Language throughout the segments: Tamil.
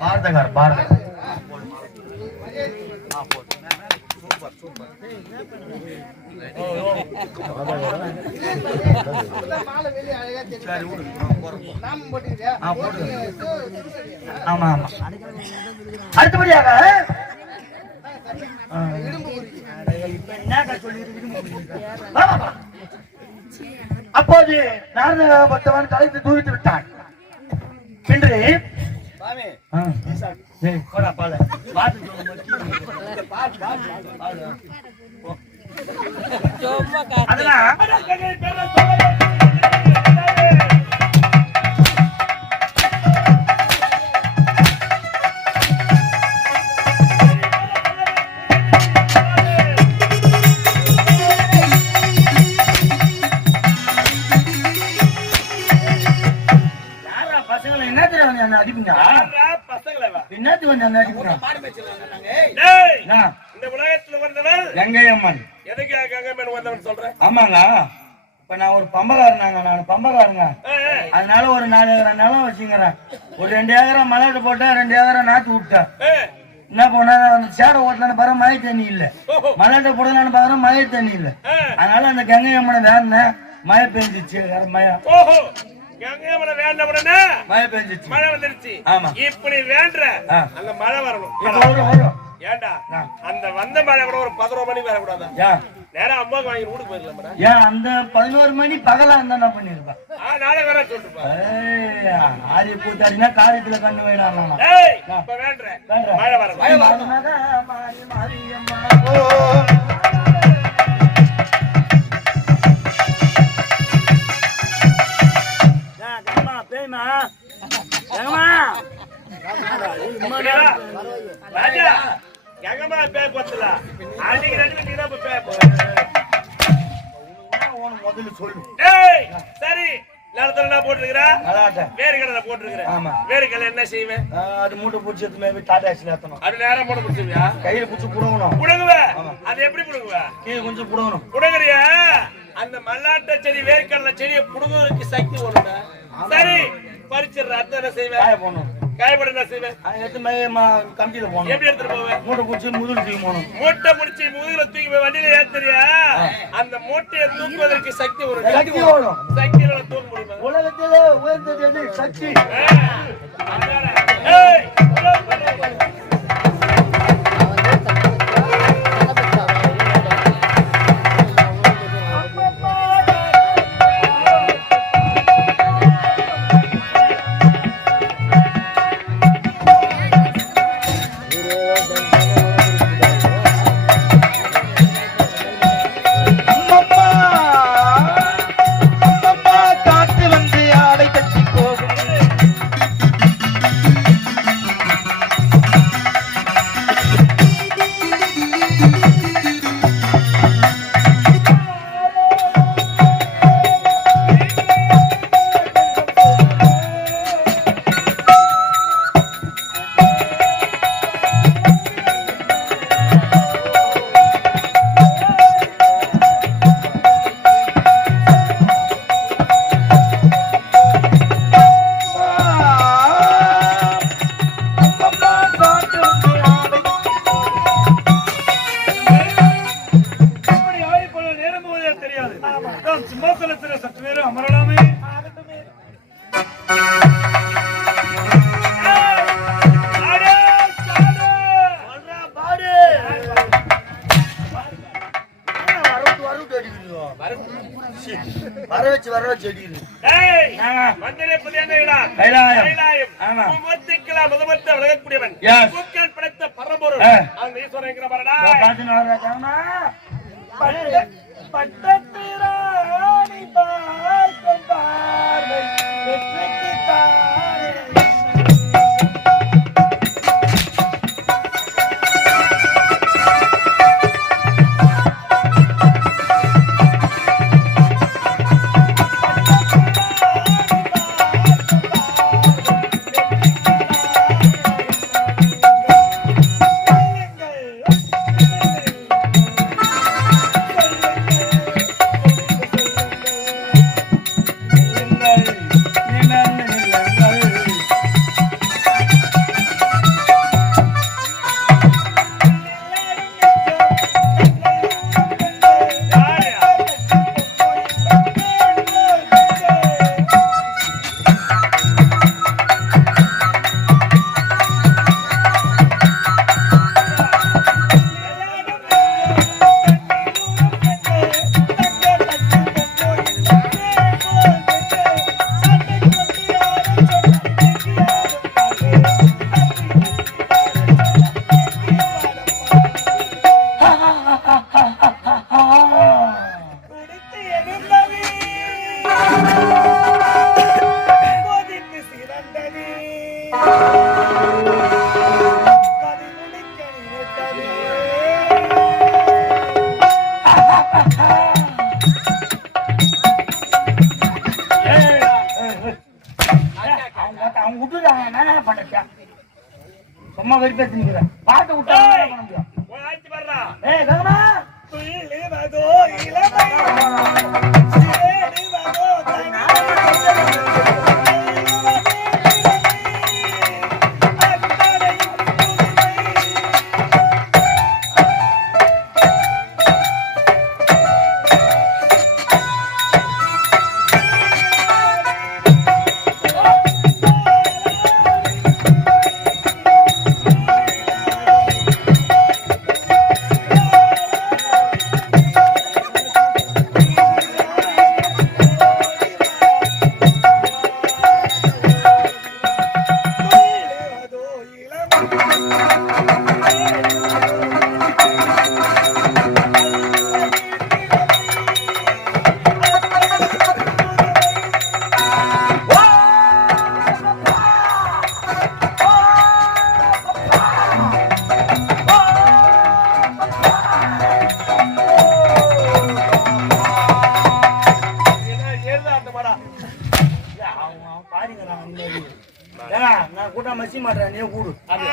பாரதகார் பாரதகார் ஆமா ஆமா. அடுத்தபடியாக அப்போது நாரத பக்தவன் கலைத்து தூவித்து விட்டான் என்று கங்கையம்மன் ஆமாங்க. இப்ப நான் ஒரு பம்பகாரனாங்க, நான் பம்பகாரங்க. அதனால ஒரு 4 ஏக்கர் நிலம் வச்சுக்கிறேன். ஒரு 2 ஏக்கர் மலாட்டு போட்டேன், 2 ஏக்கர் நாத்து விட்டேன். என்ன பண்ண சேடை ஓட்டலான்னு பாரு, மழை தண்ணி இல்ல. மலாட்டை போடலான்னு பாக்குற மழை தண்ணி இல்ல. அதனால அந்த கங்கையம்மனை வேணேன், மழை பெஞ்சிச்சு. மழை மழை பெஞ்சிச்சு, மழை வந்துருச்சு. ஆமா, இப்படி வேண்ட அந்த மழை வரணும். ஏண்டா அந்த வந்த மழை கூட ஒரு 11 மணிக்கு வரக்கூடாதா? நேரம் அம்மாவுக்கு வாங்கி வீட்டுக்கு போயிடலாம். ஏன் அந்த 11 மணி பகலா இருந்தா என்ன பண்ணிருப்பேன்? நாளை வேற சொல்லிருப்பேன். ஆரிய கூத்தாடினா காரியத்துல கண்ணு வைடாங்க. மழை வர சரி. என்ன செய்வேன்? அது மூட்டை பிடிச்சி நேரம் போட்டு பிடிச்சிருவியா? கையில பிடிச்சி புடுங்கணும். புடுங்குவேன். அது எப்படி புடுங்குவேன்? கீழே கொஞ்சம் புடுங்கணும். புடுங்குறியா? அந்த மல்லாட்ட செடி வேர்க்கடலை செடியை புடுங்குறதுக்கு சக்தி ஒண்ணுடா. சரி, பறிச்சிடுற. அர்த்தம் என்ன செய்வேன்? காய போடணும். காயப்பட என்ன செய்வேன்? கம்பியில போகணும். எப்படி எடுத்துட்டு போவேன்? மூட்டை பிடிச்சி முதுகுல தூக்கி போகணும். மூட்டை பிடிச்சி முதுகுல தூக்கி போய் வண்டியில ஏத்துறியா? அந்த மூட்டையை தூக்குவதற்கு சக்தி ஒரு சக்தி வேணும். சக்தியில தூக்க முடியுமா? உலகத்திலே உயர்ந்தது எது? சக்தி. அவங்க விட்டுட்டாங்க என்ன பண்ற சும்மா வெறுப்பேற்று பாட்டு விட்டா பண்ண முடியும் ஏய் கங்கனா நான் கூட மசி மாட்டேன் நீ கூடு நம்ம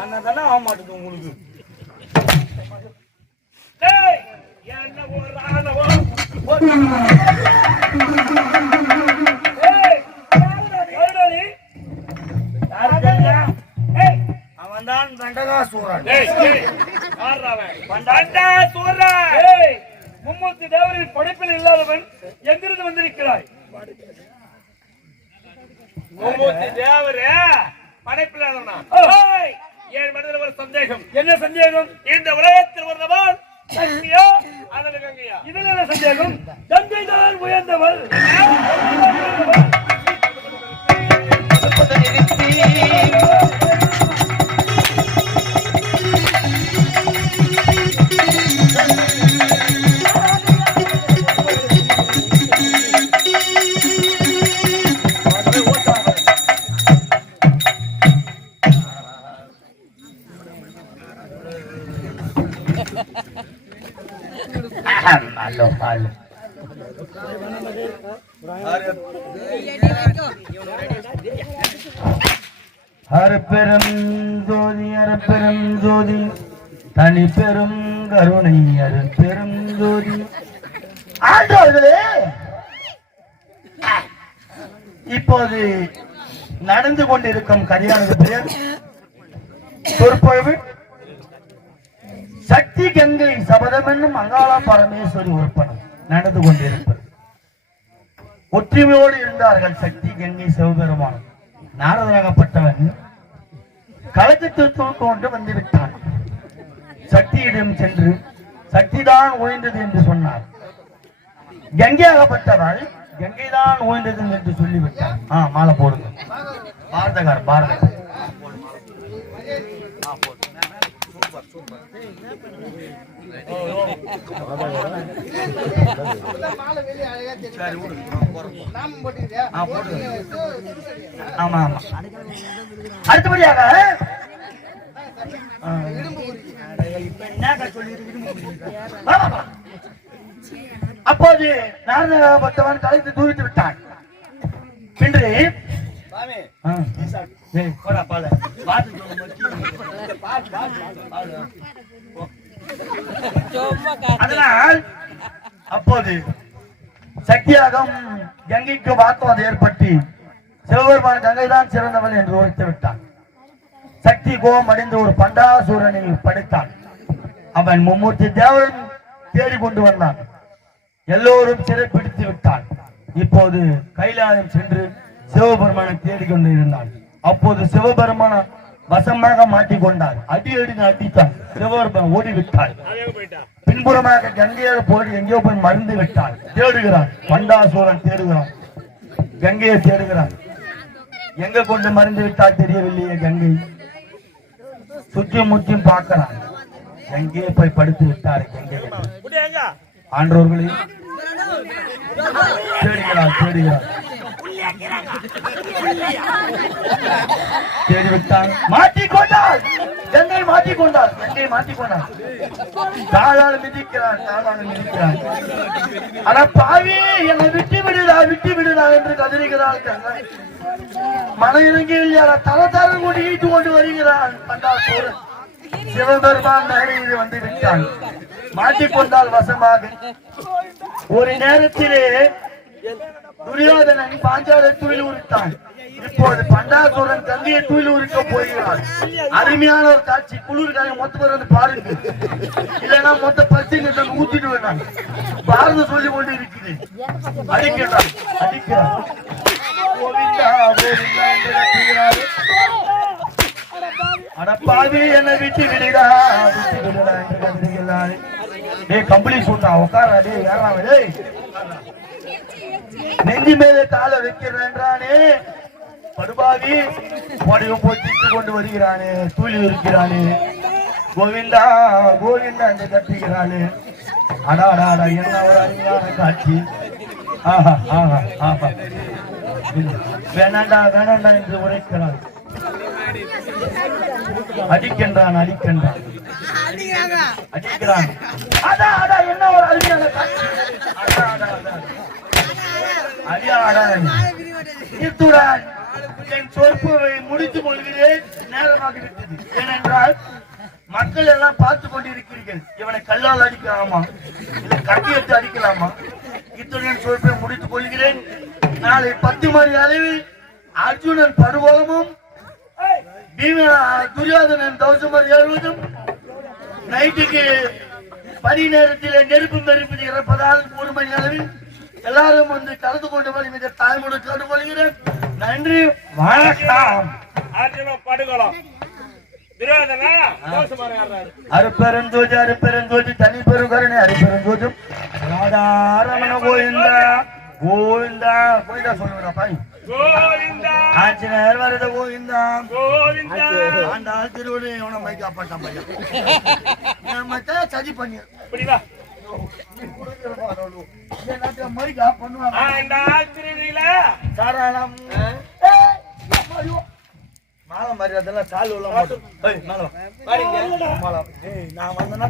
அண்ணன் தானே ஆக மாட்டேது உங்களுக்கு அவன்தான் மும்மூர்த்தி தேவரின் படைப்பில் இல்லாதவன் எங்கிருந்து வந்திருக்கிறாய்? மும்மூர்த்தி தேவரே படைப்பில் என் மனதில் ஒரு சந்தேகம். என்ன சந்தேகம்? இந்த உலகத்தில் வந்தவன் சக்தியா அல்லது கங்கையா? இதில் என்ன சந்தேகம்? கங்கை தான் உயர்ந்தவள். அருப்பெரும் ஜோதி அருப்பெரும் ஜோதி தனி பெரும் கருணை அருப்பெரும் ஜோதி. ஆண்டவர்களே, இப்போது நடந்து கொண்டிருக்கும் கல்யாணத்து பெயர் சொற்பொழிவு சக்தி கங்கை சபதம் என்னும் அங்காளா பரமேஸ்வரி உறுப்பனம் நடந்து கொண்டிருப்பது. ஒற்றுமையோடு இருந்தார்கள் சக்தி கங்கை சிவபெருமான். நாரதராகப்பட்டவன் களத்திற்கு கொண்டு வந்துவிட்டான். சக்தியிடம் சென்று சக்திதான் ஓய்ந்தது என்று சொன்னார். கங்கையாகப்பட்டவள் கங்கைதான் ஓய்ந்தது என்று சொல்லிவிட்டார். மாலை போடுங்க. பாரதகார் பாரத ஆமா ஆமா. அடுத்தபடியாக அப்போது நாரதபட்டவன் கலைத்து தூவிட்டு விட்டான். இன்று அதனால் அப்போது சக்தியாகம் கங்கைக்கு வாக்குவாதம் ஏற்பட்டு சிவபெருமான் கங்கை தான் சிறந்தவள் என்று உரைத்து விட்டான். சக்தி கோபம் அடைந்து ஒரு பண்டாசூரனை படைத்தான். அவன் மும்மூர்த்தி தேவன் தேடி கொண்டு வந்தான். எல்லோரும் சிறை பிடித்து விட்டான். இப்போது கைலாயம் சென்று சிவபெருமானை தேடிக்கொண்டு இருந்தான். அப்போது சிவபெருமான வசமாக மாட்டிக்கொண்டார். அடி அடித்தான். சிவபெருமான் ஓடிவிட்டார். பின்புறமாக கங்கையை போய் எங்கேயோ போய் மருந்து விட்டார். தேடுகிறான். பண்டாசூரன் தேடுகிறான். கங்கையை தேடுகிறான். எங்க கொண்டு மருந்து விட்டால் தெரியவில்லையே. கங்கை சுற்றி முற்றியும் பார்க்கிறான். எங்கே போய் படுத்து விட்டார் கங்கை. ஆண்டவர்களே தேடுகிறார். தேடிவிட்டான். மாட்டிக்கொண்டார். கங்கை மாட்டிக்கொண்டார். தாளால் மிதிக்கிறான். ஆனா பாவி என்னை விட்டு விடுதா என்று கதறுகிறாள் கங்கை. மன இறங்கியில் தலத்தார கூடி ஈட்டு கொண்டு வருகிறான். பண்டாசூரன் சிவபெருமான் நேரில் வந்து விட்டான். மாட்டிக்கொண்டால் வசமாக. ஒரு நேரத்திலே துரியோதனன் பாஞ்சாலை துயில் உரித்தான். இப்போது பண்டாசூரன் கங்கையை துயில் உரிக்க போகிறான். அருமையான ஒரு காட்சி. குளிர்காய மொத்த பேர் வந்து பாருங்க. இல்லைன்னா மொத்த பசி ஊத்திட்டு வேண்டாம். பாரத சொல்லி கொண்டு இருக்கிறேன். அடிக்கிறான். அடப்பாவி என்னை விட்டு விடுடா கம்பளி சூட்டா உட்காரா. ஏறாமே நெஞ்சி மேலே காலை வைக்கிறானே. படுபாவி உடையும் போய் திட்டு கொண்டு வருகிறானே. தூளி இருக்கிறானே. கோவிந்தா என்று கத்துகிறானே. அடாடா என்ன ஒரு அருமையான காட்சி. வேணாண்டா என்று உரைக்கிறான். அடிக்கின்றான். என்ன ஒரு அருமையான காட்சி. என் சொற்பை முடித்துக் கொள்கிறேன். நேரமாகிவிட்டது. ஏனென்றால் மக்கள் எல்லாம் பார்த்து கொண்டிருக்கிறீர்கள். இவனை கல்லால் அடிக்கலாமா, இல்லை கட்டி எடுத்து அடிக்கலாமா? இத்துடன் சொற்பை முடித்துக் கொள்கிறேன். நாளை 10 மணி அளவில் அர்ஜுனன் படுகோலமும் துரியோதனன் தௌசமர் எழுவதும் நைட்டுக்கு பனி நேரத்தில் நெருப்பு இறப்பதால் 1 மணி அளவில் எல்லாரும் வந்து கலந்து கொண்டு போய் மிக தாய்மொழி கேட்டுக்கொள்கிறேன். நன்றி, வணக்கம். அருப்பெருஞ்சோதி தனி பெருங்கருணை அருப்பெருஞ்சோஜம் ராதாரமண கோவிந்தா கோவிந்தா கோவிந்தா சொல்லுங்க பாய். ஆஞ்சநேயர் வரத கோவிந்தா ஆண்டாள் திருவடி அவனை மைக்கு அப்பாட்டான் பையன் சதி பண்ணி மாலை மாதிரி அதெல்லாம் சால் உள்ள நான் வந்தேன்னா